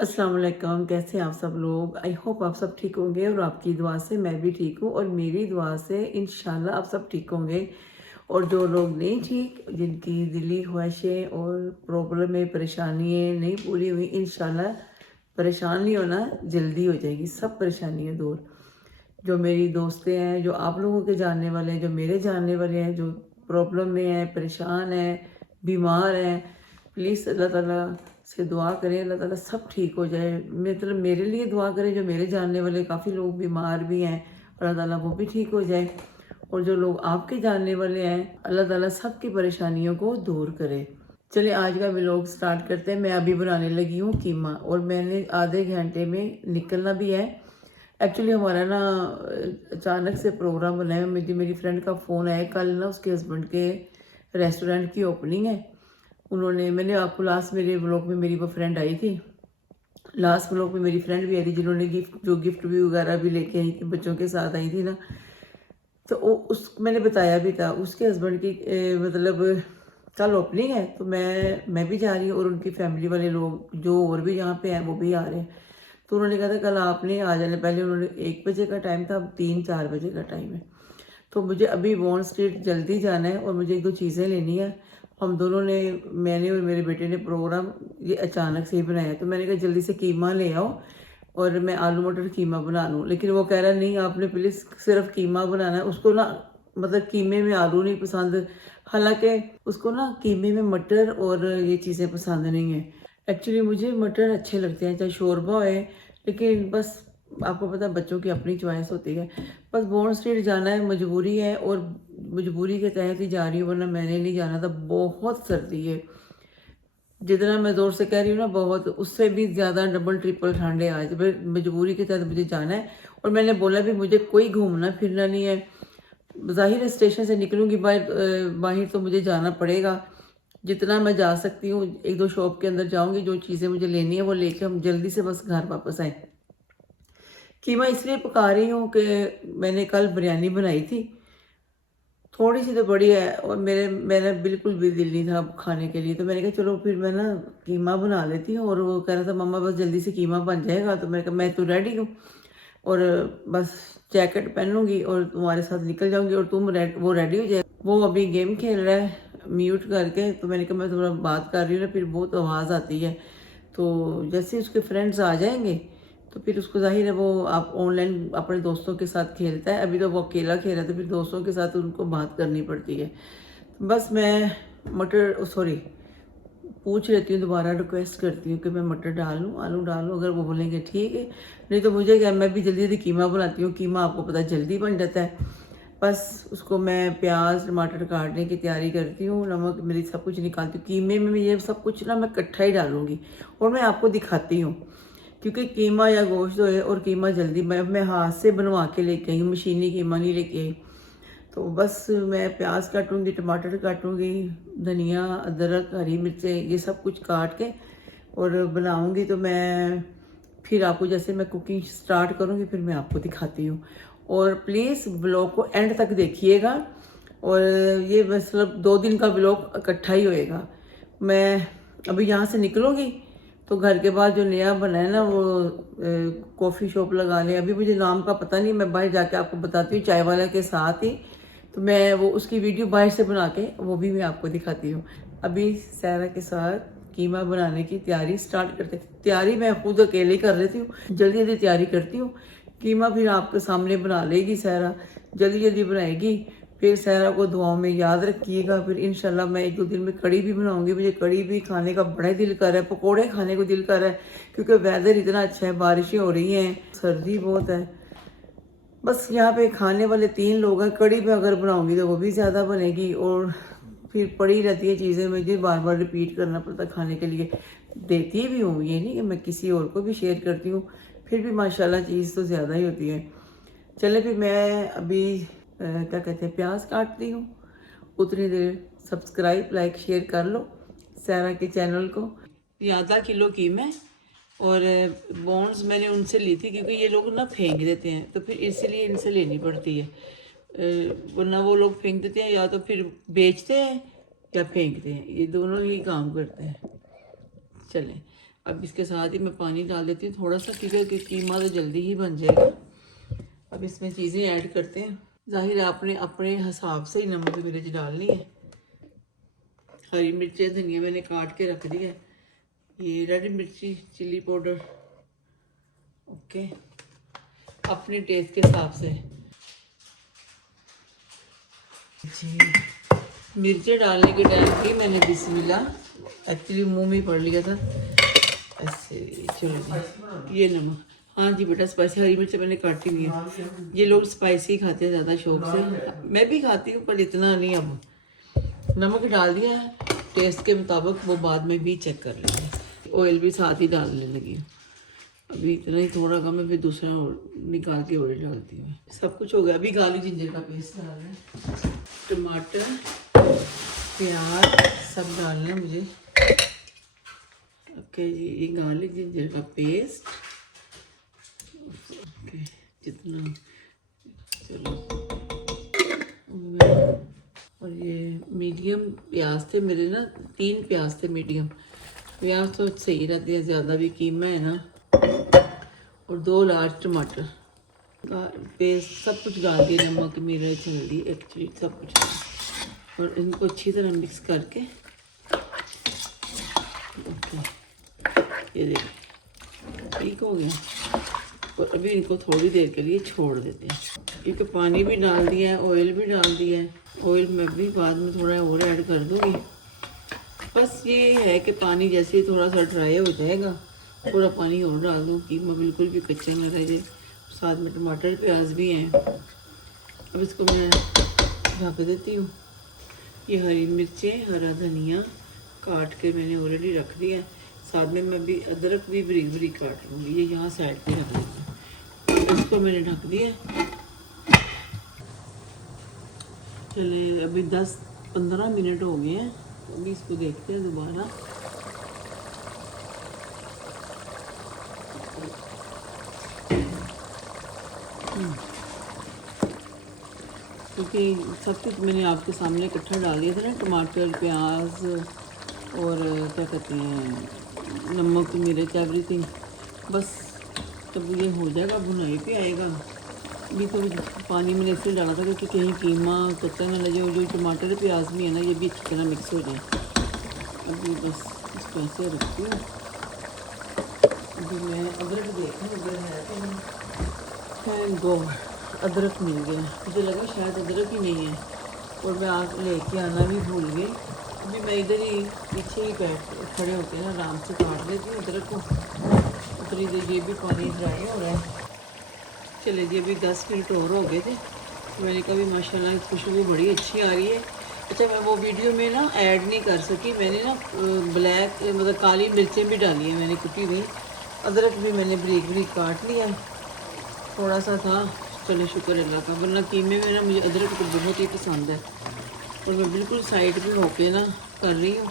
अस्सलाम वालेकुम। कैसे हैं आप सब लोग? आई होप आप सब ठीक होंगे और आपकी दुआ से मैं भी ठीक हूँ और मेरी दुआ से इंशाल्लाह आप सब ठीक होंगे। और जो लोग नहीं ठीक, जिनकी दिली ख्वाहिशें और प्रॉब्लम में परेशानियाँ नहीं पूरी हुई, इंशाल्लाह परेशान नहीं होना, जल्दी हो जाएगी सब परेशानियाँ दूर। जो मेरी दोस्तें हैं, जो आप लोगों के जानने वाले हैं, जो मेरे जानने वाले हैं, जो प्रॉब्लम में हैं, परेशान हैं, बीमार हैं, प्लीज़ अल्लाह ताला से दुआ करें, अल्लाह ताला सब ठीक हो जाए। मतलब मेरे लिए दुआ करें, जो मेरे जानने वाले काफ़ी लोग बीमार भी हैं, अल्लाह ताला वो भी ठीक हो जाए। और जो लोग आपके जानने वाले हैं, अल्लाह ताला सबकी परेशानियों को दूर करे। चलिए आज का व्लॉग स्टार्ट करते हैं। मैं अभी बनाने लगी हूँ कीमा और मैंने आधे घंटे में निकलना भी है। एक्चुअली हमारा ना अचानक से प्रोग्राम बना है। मुझे मेरी फ्रेंड का फ़ोन आया कल ना, उसके हस्बैंड के रेस्टोरेंट की ओपनिंग है। मैंने आपको लास्ट मेरे व्लॉग में मेरी वो फ्रेंड आई थी, लास्ट व्लॉग में मेरी फ्रेंड भी आई थी, जिन्होंने गिफ्ट भी वगैरह भी लेके आई थी, बच्चों के साथ आई थी ना। तो वो उस मैंने बताया भी था उसके हस्बैंड की मतलब कल ओपनिंग है, तो मैं भी जा रही हूँ और उनकी फैमिली वाले लोग जो और भी यहाँ पे हैं वो भी आ रहे हैं। तो उन्होंने कहा था कल आपने आ जाना। पहले उन्होंने 1 बजे का टाइम था, अब 3-4 बजे का टाइम है। तो मुझे अभी बॉन्ड स्ट्रीट जल्दी जाना है और मुझे 1-2 चीज़ें लेनी है। हम दोनों ने, मैंने और मेरे बेटे ने प्रोग्राम ये अचानक से ही बनाया। तो मैंने कहा जल्दी से कीमा ले आओ और मैं आलू मटर कीमा बना लूँ। लेकिन वो कह रहा नहीं, आपने प्लीज़ सिर्फ कीमा बनाना है। उसको ना मतलब कीमे में आलू नहीं पसंद, हालांकि उसको ना कीमे में मटर और ये चीज़ें पसंद नहीं है। एक्चुअली मुझे मटर अच्छे लगते हैं चाहे शोरबा होए, लेकिन बस आपको पता है बच्चों की अपनी चॉइस होती है। बस बॉन्ड स्ट्रीट जाना है, मजबूरी है और मजबूरी के तहत ही जा रही हूँ, वरना मैंने नहीं जाना था। बहुत सर्दी है, जितना मैं ज़ोर से कह रही हूँ ना, बहुत उससे भी ज़्यादा डबल ट्रिपल ठंड है आज। फिर मजबूरी के तहत मुझे जाना है और मैंने बोला भी मुझे कोई घूमना फिरना नहीं है। ज़ाहिर है स्टेशन से निकलूँगी बाहर बाहर तो मुझे जाना पड़ेगा। जितना मैं जा सकती हूँ 1-2 शॉप के अंदर जाऊँगी, जो चीज़ें मुझे लेनी है वो लेके हम जल्दी से बस घर वापस आएँ। कीमा इसलिए पका रही हूँ कि मैंने कल बिरयानी बनाई थी, थोड़ी सी तो बड़ी है और मेरा बिल्कुल भी दिल नहीं था अब खाने के लिए। तो मैंने कहा चलो फिर मैं ना कीमा बना लेती हूँ। और वो कह रहा था मम्मा बस जल्दी से कीमा बन जाएगा। तो मैंने कहा मैं तो रेडी हूँ और बस जैकेट पहन लूँगी और तुम्हारे साथ निकल जाऊँगी और वो रेडी हो जाए। वो अभी गेम खेल रहा है म्यूट करके। तो मैंने कहा मैं थोड़ा बात कर रही हूँ ना, फिर बहुत आवाज़ आती है। तो जैसे उसके फ्रेंड्स आ जाएंगे तो फिर उसको जाहिर है वो आप ऑनलाइन अपने दोस्तों के साथ खेलता है। अभी तो वो अकेला खेल रहा है, तो फिर दोस्तों के साथ उनको बात करनी पड़ती है। बस मैं मटर सॉरी पूछ लेती हूँ, दोबारा रिक्वेस्ट करती हूँ कि मैं मटर डाल लूँ, आलू डाल लूँ। अगर वो बोलेंगे ठीक है, नहीं तो मुझे क्या, मैं भी जल्दी जल्दी कीमा बनाती हूँ। कीमा आपको पता है जल्दी बन जाता है। बस उसको मैं प्याज टमाटर काटने की तैयारी करती हूँ, नमक मेरी सब कुछ निकालती हूँ। कीमे में ये सब कुछ ना मैं इकट्ठा ही डालूँगी और मैं आपको दिखाती हूँ, क्योंकि कीमा या गोश्त तो है और कीमा जल्दी मैं हाथ से बनवा के लेके आई, मशीनी कीमा नहीं लेके आई। तो बस मैं प्याज काटूंगी, टमाटर काटूंगी, धनिया अदरक हरी मिर्चें ये सब कुछ काट के और बनाऊंगी। तो मैं फिर आपको, जैसे मैं कुकिंग स्टार्ट करूंगी फिर मैं आपको दिखाती हूँ। और प्लीज़ ब्लॉग को एंड तक देखिएगा। और ये मतलब 2 दिन का ब्लॉग इकट्ठा ही होएगा। मैं अभी यहाँ से निकलूँगी तो घर के बाद जो नया बना है ना, वो कॉफ़ी शॉप लगा लें। अभी मुझे नाम का पता नहीं, मैं बाहर जाके आपको बताती हूँ चाय वाला के साथ ही। तो मैं वो उसकी वीडियो बाहर से बना के वो भी मैं आपको दिखाती हूँ। अभी सैरा के साथ कीमा बनाने की तैयारी स्टार्ट करते। तैयारी मैं खुद अकेले कर लेती हूँ, जल्दी जल्दी तैयारी करती हूँ। कीमा फिर आपके सामने बना लेगी सैरा, जल्दी जल्दी बनाएगी। फिर सैरा को दुआओं में याद रखिएगा। फिर इंशाल्लाह मैं 1-2 दिन में कड़ी भी बनाऊंगी। मुझे कड़ी भी खाने का बड़ा दिल कर रहा है, पकोड़े खाने को दिल कर रहा है, क्योंकि वेदर इतना अच्छा है, बारिशें हो रही हैं, सर्दी बहुत है। बस यहाँ पे खाने वाले 3 लोग हैं, कड़ी में अगर बनाऊंगी तो वो भी ज़्यादा बनेगी और फिर पड़ी रहती है चीज़ें, मुझे बार बार रिपीट करना पड़ता है खाने के लिए। देती भी हूँ, ये नहीं कि मैं किसी और को भी शेयर करती हूँ, फिर भी माशाल्लाह चीज़ तो ज़्यादा ही होती है। चले फिर मैं अभी क्या कहते हैं प्याज काटती हूँ। उतनी देर सब्सक्राइब लाइक शेयर कर लो सैरा के चैनल को। ये आधा किलो कीमा है और बॉन्ड्स मैंने उनसे ली थी, क्योंकि ये लोग ना फेंक देते हैं, तो फिर इसीलिए इनसे लेनी पड़ती है। वरना वो लोग फेंक देते हैं, या तो फिर बेचते हैं या फेंकते हैं, ये दोनों ही काम करते हैं। चलें अब इसके साथ ही मैं पानी डाल देती हूँ थोड़ा सा, क्योंकि कीमा तो जल्दी ही बन जाएगा। अब इसमें चीज़ें ऐड करते हैं। ज़ाहिर आपने अपने हिसाब से ही नमक मिर्च डालनी है। हरी मिर्चें धनिया मैंने काट के रख दिया है। ये रेड मिर्ची चिली पाउडर, ओके, अपने टेस्ट के हिसाब से जी। मिर्चें डालने के टाइम भी मैंने बिस्मिल्लाह एक्चुअली मुंह में पड़ लिया था ऐसे। चलो जी, ये नमक, हाँ जी बेटा स्पाइसी, हरी मिर्च मैंने काटी हुई है। ये लोग स्पाइसी खाते हैं ज़्यादा शौक से, मैं भी खाती हूँ पर इतना नहीं। अब नमक डाल दिया है टेस्ट के मुताबिक, वो बाद में भी चेक कर लेंगे। ऑयल भी साथ ही डालने लगी हूँ, अभी इतना ही थोड़ा कम है, फिर दूसरा निकाल के ऑयल डालती हूँ। सब कुछ हो गया, अभी गार्लिक जिंजर का पेस्ट डालना है, टमाटर प्याज सब डालना है मुझे। ओके जी, ये गार्लिक जिंजर का पेस्ट, ओके जितना, चलो। और ये मीडियम प्याज थे मेरे ना, 3 प्याज थे मीडियम। प्याज तो सही रहते हैं, ज़्यादा भी कीमा है ना। और 2 लार्ज टमाटर, पेस्ट सब कुछ डाल दिया, नमक मिर्च हल्दी एक्चुअली सब कुछ। और इनको अच्छी तरह मिक्स करके, ओके ये देखिए ठीक हो गया। और अभी इनको थोड़ी देर के लिए छोड़ देते हैं, क्योंकि पानी भी डाल दिया है, ऑयल भी डाल दिया है। ऑयल मैं भी बाद में थोड़ा और ऐड कर दूँगी। बस ये है कि पानी जैसे ही थोड़ा सा ड्राई हो जाएगा, पूरा पानी और डाल दूँ, कीमा बिल्कुल भी कच्चा ना रह जाए। साथ में टमाटर प्याज भी हैं। अब इसको मैं ढक देती हूँ। ये हरी मिर्चें, हरा धनिया काट के मैंने ऑलरेडी रख दिया है। साथ में मैं भी अदरक भी बारीक बारीक काट लूँगी, ये यहाँ साइड पे रख देती हूँ। इसको मैंने ढक दिया। चले अभी 10-15 मिनट हो गए हैं, अभी इसको देखते हैं दोबारा। क्योंकि सब कुछ मैंने आपके सामने इकट्ठा डाल दिया था ना, टमाटर प्याज और क्या कहते हैं नमक मिर्च एवरीथिंग। बस तब ये हो जाएगा, भुनाई पे आएगा। अभी तो पानी मैंने इसलिए डाला था क्योंकि कहीं कीमा कच्चा ना लगे, और जो टमाटर प्याज भी है ना ये भी अच्छी तरह मिक्स हो जाए। अभी बस इसको ऐसे रखती हूँ। अभी मैं अदरक देखूँ उधर है तो नहीं। थैंक गॉड अदरक मिल गया, मुझे लगा शायद अदरक ही नहीं है, और मैं आज लेके आना भी भूल गई। अभी मैं इधर ही पीछे ही बैठ खड़े होते हैं ना, आराम से काट लेती हूँ अदरक को। उतनी देर ये भी पानी ड्राई हो रहा है। चले जी, अभी 10 मिनट और हो गए थे, तो मैंने कहा भी माशाल्लाह खुशबू बड़ी अच्छी आ रही है। अच्छा मैं वो वीडियो में ना ऐड नहीं कर सकी, मैंने ना ब्लैक मतलब काली मिर्चें भी डाली हैं मैंने कुटी हुई। अदरक भी मैंने बारीक बारीक काट लिया, थोड़ा सा था, चलो शुक्र अल्लाह का। वरना कीमे में ना मुझे अदरक तो बहुत ही पसंद है। और मैं बिल्कुल साइड पे होके ना कर रही हूँ,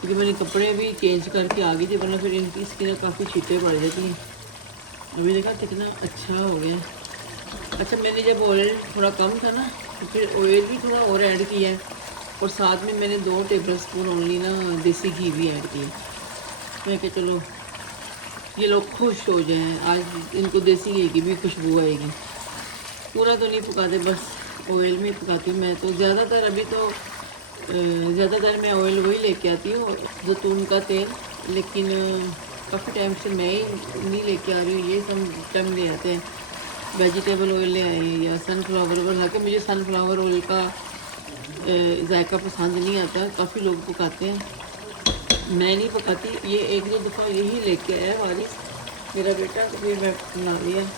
क्योंकि मैंने कपड़े भी चेंज करके आ गई थी, वरना फिर इनकी इसकी ना काफ़ी छींटे पड़ जाती हैं। अभी देखा कितना अच्छा हो गया। अच्छा मैंने जब ऑयल थोड़ा कम था ना, तो फिर ऑयल भी थोड़ा और ऐड किया है, और साथ में मैंने 2 टेबल स्पून ओनली ना देसी घी भी ऐड किया। मैं क्या चलो ये लोग खुश हो जाएं, आज इनको देसी घी की भी खुशबू आएगी। पूरा तो नहीं पकाते, बस ऑयल में पकाती हूँ मैं तो ज़्यादातर। अभी तो ज़्यादातर मैं ऑयल वही लेके आती हूँ, जैतून का तेल, लेकिन काफ़ी टाइम से मैं ही नहीं लेके आ रही हूँ, ये सब टाइम ले आते हैं। वेजिटेबल ऑयल ले आए या सनफ्लावर ऑयल, हालांकि मुझे सनफ्लावर ऑयल का जायका पसंद नहीं आता, काफ़ी लोग पकाते हैं, मैं नहीं पकाती। ये 1-2 दफ़ा यही लेके आया वारिस मेरा बेटा, तो फिर मैं बना लिया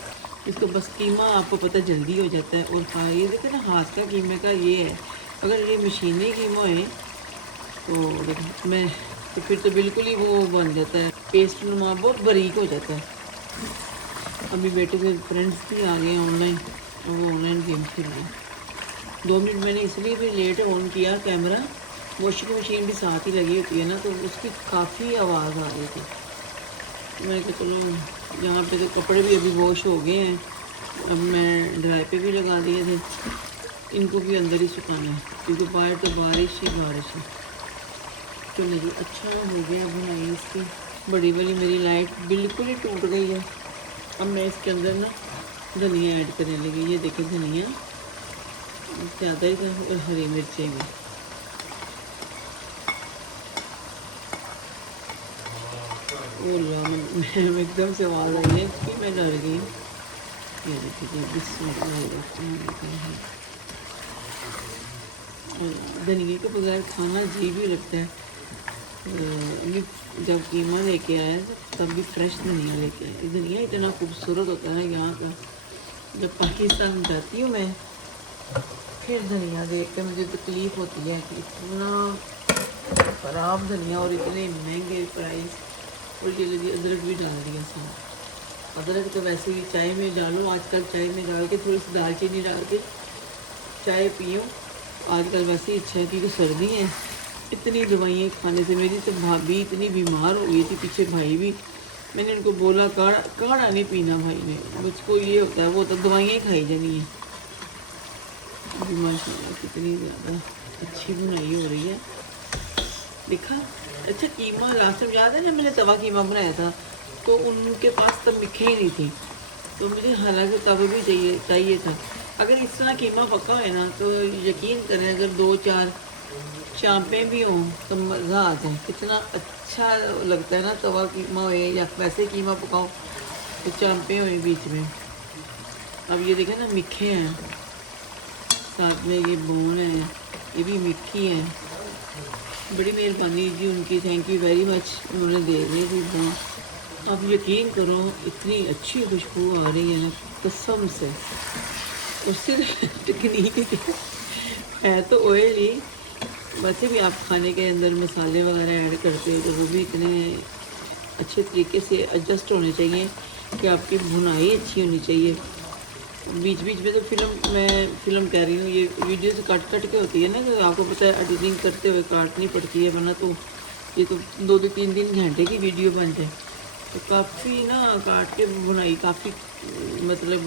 इसको। बस कीमा आपको पता जल्दी हो जाता है। और हाँ ये देखो ना, हाथ का कीमे का ये है, अगर ये मशीनी कीमा है तो मैं तो फिर तो बिल्कुल ही वो बन जाता है, पेस्ट नुमा बहुत बारीक हो जाता है। अभी बेटे के फ्रेंड्स भी आ गए ऑनलाइन, और वो ऑनलाइन गेम खेल रहे हैं। 2 मिनट मैंने इसलिए भी लेट ऑन किया कैमरा, वॉशिंग मशीन भी साथ ही लगी होती है ना, तो उसकी काफ़ी आवाज़ आ रही थी। मैं कहा चलो यहाँ पे तो कपड़े भी अभी वॉश हो गए हैं, अब मैं ड्राई पे भी लगा दिए थे, इनको भी अंदर ही सुखाना है, क्योंकि बाहर तो बारिश ही बारिश है। चलो जी अच्छा हो गया बनाई इसकी। बड़ी वाली मेरी लाइट बिल्कुल ही टूट गई है। अब मैं इसके अंदर ना धनिया ऐड करने लगी। ये देखें धनिया ज़्यादा ही था और हरी मिर्चें भी। ओला मैं एकदम से आवाज़ आई है कि मैं डर गई। ये देखिए धनिया के बगैर खाना अजीब ही लगता है। ये जब कीमा लेके आया तब भी फ्रेश धनिया लेके आया। धनिया इतना खूबसूरत होता है यहाँ का। जब पाकिस्तान जाती हूँ मैं फिर धनिया देख के मुझे तकलीफ़ होती है कि इतना ख़राब धनिया और इतने महंगे प्राइस। और ये लगी अदरक भी डाल दिया साथ। अदरक तो वैसे ही चाय में डालो, आजकल चाय में डाल के थोड़ी सी दालचीनी डाल के चाय पियो। आजकल वैसे ही अच्छा है क्योंकि सर्दी है। इतनी दवाइयाँ खाने से मेरी तो भाभी इतनी बीमार हो गई थी, पीछे भाई भी। मैंने उनको बोला काढ़ा नहीं पीना भाई ने, मुझको ये होता है वो तो दवाइयाँ खाई जानी है। माशाल्लाह कितनी ज़्यादा अच्छी बुनाई हो रही है। देखा अच्छा कीमा लास्ट टाइम याद है जब मैंने तवा कीमा बनाया था तो उनके पास तब मिखे ही नहीं थी, तो मुझे हालांकि तवा भी चाहिए था। अगर इस तरह कीमा पका है ना तो यकीन करें अगर 2-4 चांपें भी हों तो मज़ा आता है। कितना अच्छा लगता है ना तवा कीमा हो या वैसे कीमा पकाओ तो चांपें हुए बीच में। अब ये देखें ना मिखे हैं, साथ में ये बोन है ये भी मिठी है। बड़ी मेहरबानी जी उनकी, थैंक यू वेरी मच। उन्होंने दे दी थी बोन। अब यकीन करो इतनी अच्छी खुशबू आ रही है ना कसम से। और सिर्फ टेक्निक है तो ऑयल ही, वैसे भी आप खाने के अंदर मसाले वगैरह ऐड करते हो तो वो भी इतने अच्छे तरीके से एडजस्ट होने चाहिए कि आपकी भुनाई अच्छी होनी चाहिए। बीच बीच में तो फिल्म कह रही हूँ, ये वीडियो से कट के होती है ना, तो आपको पता है एडिटिंग करते हुए काटनी पड़ती है, वरना तो ये तो 2-3 घंटे की वीडियो बन जाए। तो काफ़ी ना काट के बुनाई काफ़ी मतलब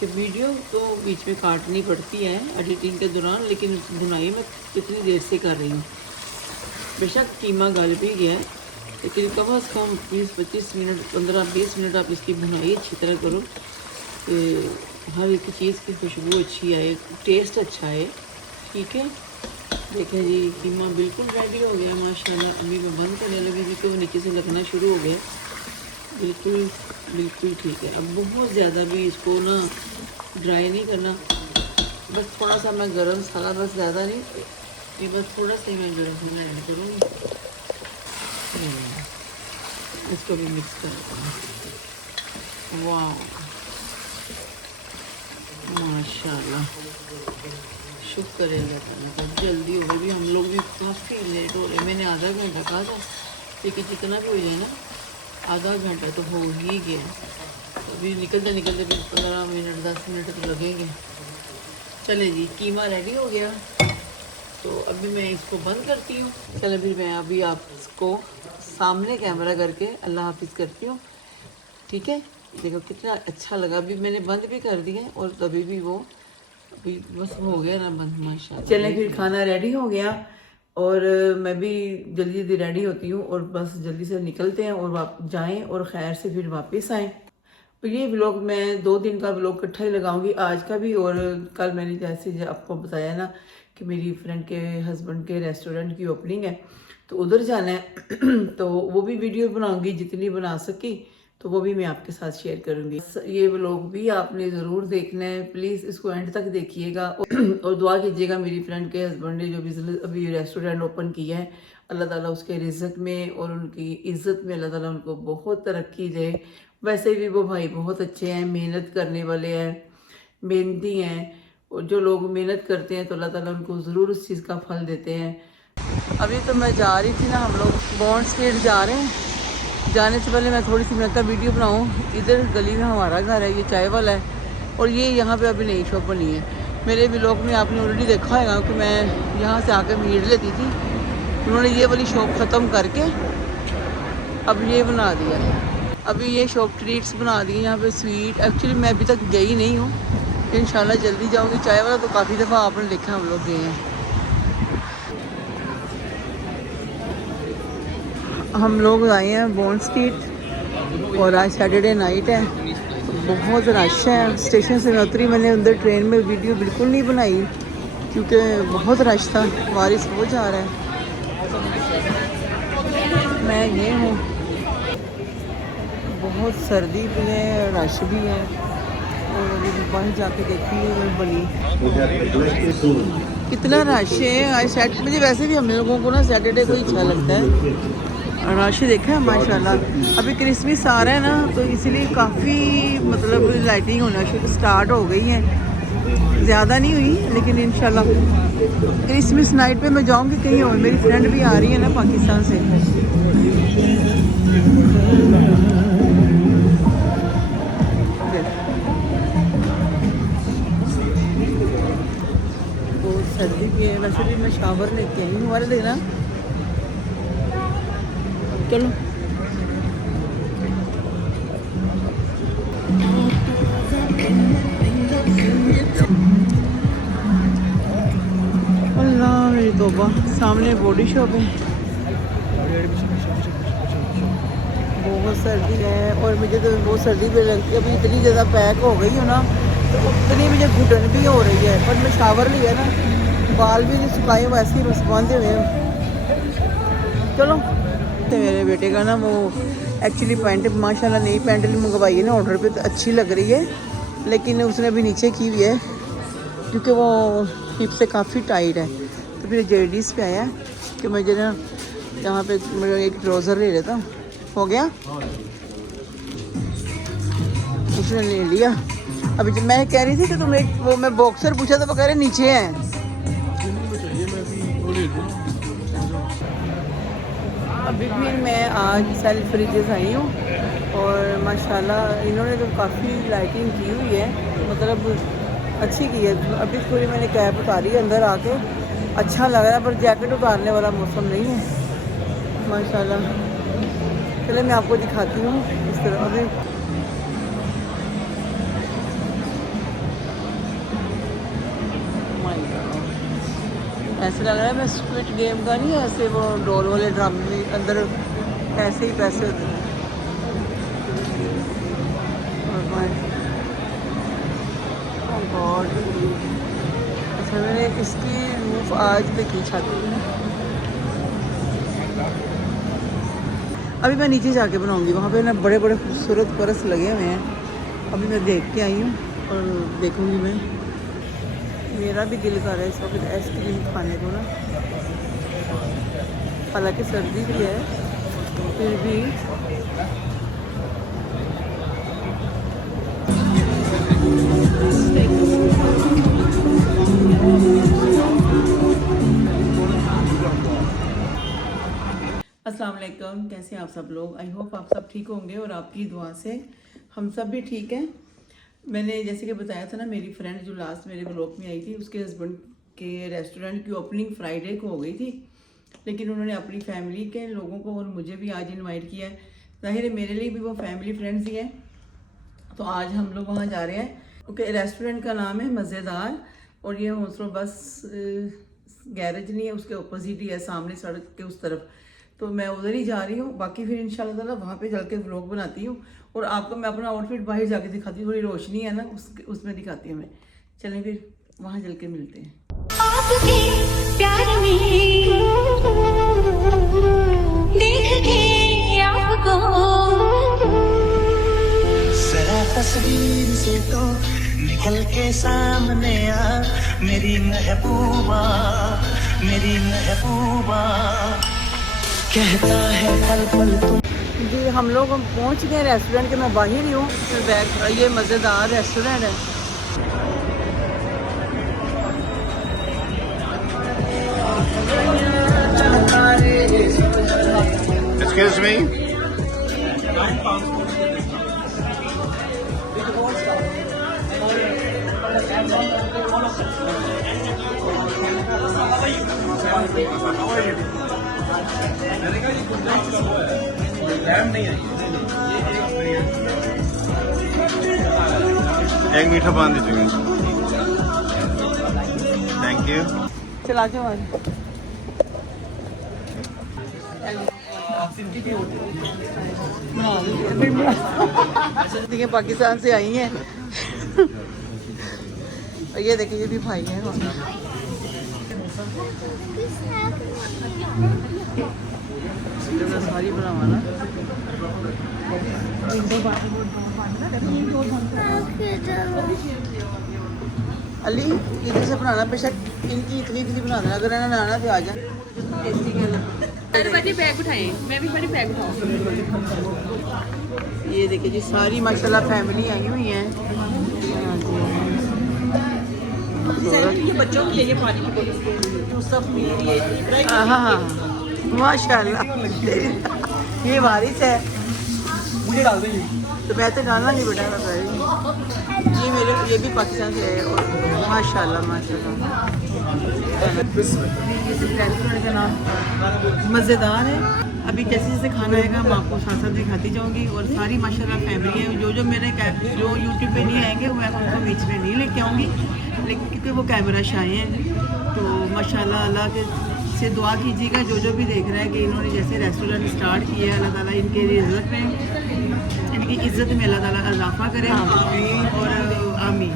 कि वीडियो तो बीच में काटनी पड़ती है एडिटिंग के दौरान, लेकिन बुनाई मैं कितनी देर से कर रही हूँ। बेशक कीमा गल भी गया है लेकिन कम अज़ कम 20-25 मिनट 15-20 मिनट आप इसकी बुनाई अच्छी तरह करो तो हर एक चीज़ की खुशबू अच्छी आए, टेस्ट अच्छा आए। ठीक है देखें जी कीमा बिल्कुल रेडी हो गया माशाल्लाह। अभी मैं बंद करने लगी थी तो नीचे से लगना शुरू हो गया। बिल्कुल ठीक है। अब बहुत ज़्यादा भी इसको ना ड्राई नहीं करना, बस थोड़ा सा मैं गरम मसाला, बस ज़्यादा नहीं, ये बस थोड़ा सा ही मैं गरम मसाला ऐड करूँगी। इसको भी मिक्स कर देता हूँ। वाह माशाल्लाह शुक्र है अल्लाह ताला का, जल्दी हो गई। हम लोग भी काफ़ी लेट हो रहे। मैंने आधा घंटा कहा था लेकिन जितना भी हो जाए ना आधा घंटा तो हो ही गया। अभी निकलते निकलते भी 15 मिनट 10 मिनट तो लगेंगे। चले जी कीमा रेडी हो गया तो अभी मैं इसको बंद करती हूँ। चले फिर मैं अभी आपको सामने कैमरा करके अल्लाह हाफिज़ करती हूँ। ठीक है देखो कितना अच्छा लगा। अभी मैंने बंद भी कर दिया और तभी भी वो अभी बस हो गया ना बंद माशाल्लाह। चलें फिर खाना रेडी हो गया और मैं भी जल्दी जल्दी रेडी होती हूँ और बस जल्दी से निकलते हैं और जाएं और खैर से फिर वापस आएँ। तो ये व्लॉग मैं 2 दिन का व्लॉग इकट्ठा ही लगाऊंगी, आज का भी और कल। मैंने जैसे आपको बताया ना कि मेरी फ्रेंड के हस्बैंड के रेस्टोरेंट की ओपनिंग है तो उधर जाना है तो वो भी वीडियो बनाऊंगी जितनी बना सकी, तो वो भी मैं आपके साथ शेयर करूंगी। ये व्लॉग भी आपने ज़रूर देखना है, प्लीज़ इसको एंड तक देखिएगा और दुआ कीजिएगा मेरी फ्रेंड के हस्बैंड ने जो बिजनेस अभी रेस्टोरेंट ओपन किया है, अल्लाह ताला उसके रिज़्क़ में और उनकी इज़्ज़त में अल्लाह ताला उनको बहुत तरक्की दे। वैसे भी वो भाई बहुत अच्छे हैं, मेहनत करने वाले हैं, मेहनती हैं, और जो लोग मेहनत करते हैं तो अल्लाह ताला उनको ज़रूर उस चीज़ का फल देते हैं। अभी तो मैं जा रही थी ना, हम लोग बॉन्ड स्ट्रीट जा रहे हैं। जाने से पहले मैं थोड़ी सी मिनट का वीडियो बनाऊँ। इधर गली में हमारा घर है, ये चाय वाला है और ये यहाँ पे अभी नई शॉप बनी है। मेरे व्लॉग में आपने ऑलरेडी देखा होगा कि मैं यहाँ से आकर मीट लेती थी, उन्होंने ये वाली शॉप ख़त्म करके अब ये बना दिया है। अभी ये शॉप ट्रीट्स बना दी है यहाँ पे स्वीट। एक्चुअली मैं अभी तक गई नहीं हूँ, इंशाल्लाह जल्दी जाऊँगी। चाय वाला तो काफ़ी दफ़ा आपने देखा हम लोग गए हैं। हम लोग आए हैं बॉन्ड स्ट्रीट और आज सैटरडे नाइट है, बहुत रश है। स्टेशन से मैं उतरी, मैंने अंदर ट्रेन में वीडियो बिल्कुल नहीं बनाई क्योंकि बहुत रश था। बारिश हो जा रहा है, मैं ये हूँ, बहुत सर्दी भी है, रश भी है। और अभी बाहर जाके देखिए बनी कितना रश है आज। मुझे वैसे भी हम लोगों को ना सैटरडे को ही अच्छा लगता है। रश देखा है माशाल्लाह। अभी क्रिसमस आ रहा है ना, तो इसलिए काफ़ी मतलब लाइटिंग होना शुरू स्टार्ट हो गई है। ज़्यादा नहीं हुई लेकिन इंशाल्लाह क्रिसमस नाइट पे मैं जाऊंगी कहीं और। मेरी फ्रेंड भी आ रही है ना पाकिस्तान से। बहुत सर्दी भी है, वैसे भी मैं शावर लेके आई हूँ। वाले देना चलो। अल्लाह मेरी तौबा, सामने बॉडी शॉप है। बहुत सर्दी है और मुझे तो बहुत सर्दी भी लगती है। अभी इतनी ज़्यादा पैक हो गई हूँ ना, तो उतनी मुझे घुटन भी हो रही है। पर मैं शावर लिया ना, बाल भी नहीं सुखाए, वैसे ही बस बांधे हुए हैं। चलो, तो मेरे बेटे का ना वो एक्चुअली पैंट माशाल्लाह नई पैंट मंगवाई है ना ऑर्डर पे, तो अच्छी लग रही है, लेकिन उसने अभी नीचे की हुई है क्योंकि वो हिप से काफ़ी टाइट है। तो फिर जेडीज पे आया कि मुझे ना यहाँ पे मेरा एक ट्राउज़र ले लेता हूँ। हो गया, उसने ले लिया। अभी जब मैं कह रही थी कि तुम एक वो मैं बॉक्सर पूछा था, वो कह रहे नीचे हैं। अभी फिर मैं आज सेल्फ फ्रिजेस आई हूँ और माशाल्लाह इन्होंने तो काफ़ी लाइटिंग की हुई है, मतलब अच्छी की है। अभी पूरी मैंने कैब उतारी है अंदर आके, अच्छा लग रहा है, पर जैकेट उतारने वाला मौसम नहीं है माशाल्लाह। चले मैं आपको दिखाती हूँ इस तरह। अभी ऐसे लग रहा है मैं स्क्विड गेम का नहीं है, ऐसे वो डॉल वाले ड्रामे में अंदर ऐसे ही पैसे होते हैं। गॉड, अच्छा मैंने इसकी रूफ आज देखी छत। अभी मैं नीचे जाके बनाऊंगी, वहाँ पे ना बड़े बड़े खूबसूरत परस लगे हुए हैं। अभी मैं देख के आई हूँ और देखूंगी मैं। मेरा भी दिल कर रहा है इस वक्त आइसक्रीम खाने को ना, हालांकि सर्दी भी है फिर भी। अस्सलाम वालेकुम, कैसे हैं आप सब लोग। आई होप आप सब ठीक होंगे और आपकी दुआ से हम सब भी ठीक हैं। मैंने जैसे कि बताया था ना, मेरी फ्रेंड जो लास्ट मेरे ब्लॉग में आई थी, उसके हस्बैंड के रेस्टोरेंट की ओपनिंग फ्राइडे को हो गई थी, लेकिन उन्होंने अपनी फैमिली के लोगों को और मुझे भी आज इनवाइट किया है। ज़ाहिर है मेरे लिए भी वो फैमिली फ्रेंड्स ही है, तो आज हम लोग वहाँ जा रहे हैं। ओके, रेस्टोरेंट का नाम है मज़ेदार और ये हौसलो बस गैरेज नहीं है, उसके अपोजिट ही है, सामने सड़क के उस तरफ। तो मैं उधर ही जा रही हूँ। बाकी फिर इंशाल्लाह ताला वहाँ पे चल के व्लॉग बनाती हूँ और आपको मैं अपना आउटफिट बाहर जाके दिखाती हूँ। थोड़ी रोशनी है ना उसमें दिखाती हूँ मैं। चलें फिर वहाँ चल के मिलते हैं। आपके प्यार में देख के आपको जरा तस्वीर से तो निकल के सामने आ, मेरी महबूबा कहता है पल पल तुम। जी हम लोग पहुंच गए रेस्टोरेंट के, मैं बाहर ही हूँ। ये मज़ेदार रेस्टोरेंट है। Excuse me? एक मीठा पान दीजिएगा। Thank you. चला जाओ। देखिए पाकिस्तान से आई हैं और ये देखिए ये भी भाई हैं सारी बनावाना अली इधर से बनाना बेशक इनकी इतनी बनाना अगर इन्होंने आना तो आ जाए बैग उठाए मैं भी बड़ी बैग उठाऊँ ये देखिए जी सारी माशाल्लाह फैमिली आई हुई है ये बच्चों के लिए पानी की बोतल सब हाँ माशाल्लाह ये वारिस है मुझे डाल देंगे तो मैं तो डालना नहीं बेटा ये मेरे ये भी पाकिस्तान से है और माशाल्लाह माशाल्लाह रेस्टोरेंट का नाम मज़ेदार है अभी जैसे जैसे खाना आएगा मैं आपको साथ साथ दिखाती जाऊंगी और सारी माशाल्लाह फैमिली है जो मेरे जो यूट्यूब पे नहीं आएंगे वो मैं उनको बीच में नहीं लेके आऊँगी लेकिन क्योंकि वो कैमरा शाय हैं तो माशाल्लाह अल्लाह के से दुआ कीजिएगा जो भी देख रहा है कि इन्होंने जैसे रेस्टोरेंट स्टार्ट किया है अल्लाह ताला इनके इज़्ज़त में इनकी इज़्ज़त में अल्लाह ताला इजाफा करे और आमीन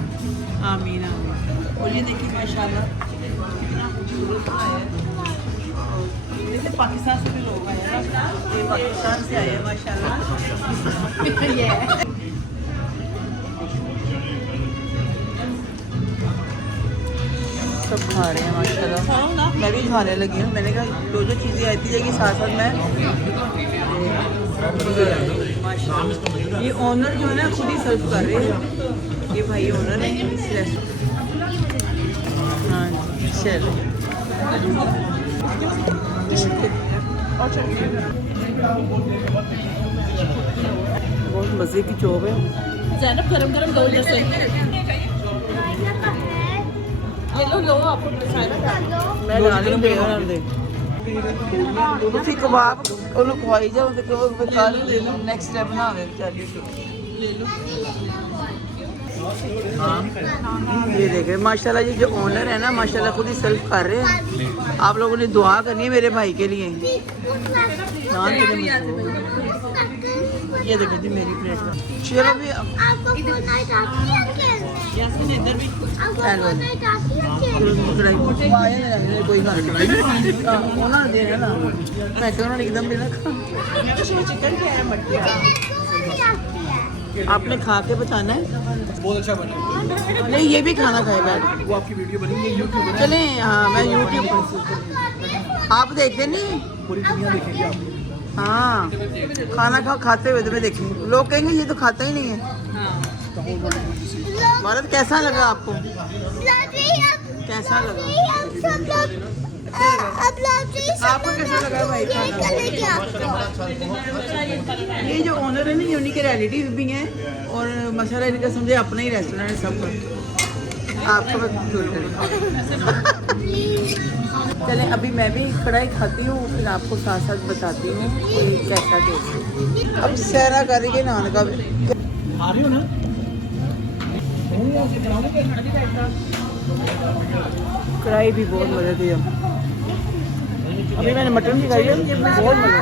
आमीन आमीन और ये देखिए माशाल्लाह कितना खूबसूरत है लेकिन पाकिस्तान से भी लोग आए हैं ये पाकिस्तान से आए हैं माशाल्लाह सब खा रहे हैं माशाल्लाह मैं भी खाने लगी हूँ मैंने कहा जो चीज़ें आती जाएगी साथ साथ मैं माशाल्लाह ये ऑनर जो है ना खुद ही सर्व कर रहे हैं ये भाई ऑनर है इस रेस्टोरेंट हाँ चलो बहुत मज़े की चॉप है ज़ैनब गरम गरम दो जैसे ये लो आपको मैं डाल नहीं देगा दे ਤੁਸੀਂ ਕਬਾਬ ਉਹਨੂੰ ਖਵਾਈ ਜਾਓ ਤੇ ਕਹੋ ਵੀ ਕੱਲ ਨੈਕਸਟ ਸਟੈਪ ਬਣਾ ਦੇ ਚੱਲੀ ले लो ये देखें माशाल्लाह ये जो ओनर है ना माशाल्लाह खुद ही सर्व कर रहे हैं आप लोगों ने दुआ करनी है मेरे भाई के लिए ये देखें जी मेरी प्लेट में चलो भी इधर भी कोई गल नहीं देना ना मैं तो उन्होंने एकदम भी ना चिकन क्या है मटकी आपने खा के बताना है बहुत अच्छा बना नहीं ये भी खाना खाए बैठ वो आपकी वीडियो बनेगी यूट्यूब पर चले हाँ मैं यूट्यूब पर आप देखते नहीं पूरी दुनिया देखेगी आप हाँ खाना खाते हुए तो मैं देखूँ लोग कहेंगे ये तो खाता ही नहीं है भारत कैसा लगा आपको कैसा लगा आपको कैसा लगा भाई खाना ये जो ओनर है ना ये उन्हीं के रिलेटिव भी हैं और माशाल्लाह इनका समझे अपना ही रेस्टोरेंट है सब आपको मैं चले अभी मैं भी कढ़ाई खाती हूँ फिर आपको साथ साथ बताती हूँ कि कैसा टेस्ट अब सहरा करेंगे नान का भी आ रही हो ना कढ़ाई भी बहुत मज़े दी है अभी मैंने मटन भी खाई है बहुत मज़ा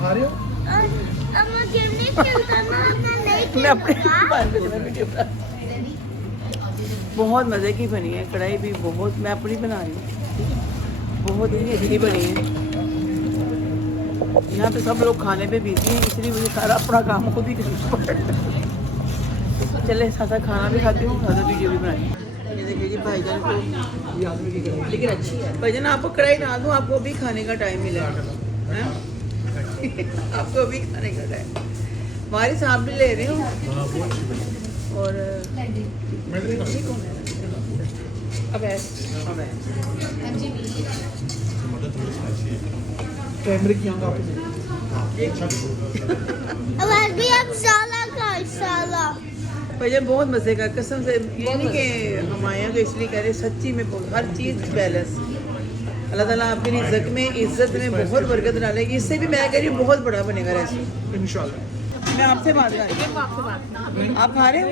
आ रही हो मैं अपने बहुत मज़े की बनी है कढ़ाई भी बहुत मैं अपनी बना रही हूँ बहुत ही अच्छी बनी है यहाँ पे सब लोग खाने पे बिजी हैं इसलिए मुझे सारा अपना काम खुद ही करना पड़ता है चले साथ साथ खाना भी खाती हूँ साथ वीडियो भी बनाती हूँ ये देखिए जी भाईजान को लेकिन अच्छी है भाईजान आपको कढ़ाई ना दूँ आपको अभी खाने का टाइम मिला है आपको अभी खाने का टाइम हमारे साथ भी ले रही हूँ और कैमरे की आंख आपको भैया बहुत मज़े का कसम से ये नहीं कि हमारे यहाँ तो इसलिए कह रहे सच्ची में हर चीज़ बैलेंस अल्लाह ताला आपकी रिज़्क़ में इज़्ज़त में बहुत बरकत डालेगी इससे भी मैं कह रही हूँ बहुत बड़ा बनेगा रेस्टोरेंट इंशाल्लाह मैं आपसे बात कर रही हूँ आप खा रहे हो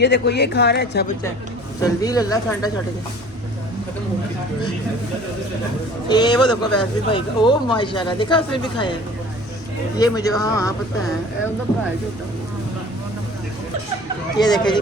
ये देखो ये खा रहा है अच्छा बच्चा है जल्दी लल्ला ठंडा छट के ये वो देखो वैसे भाई का, ओ माशाल्लाह देखा उसने भी खाया है। ये मुझे हाँ पता है, ये उनका भाई होता है। ये देखे जी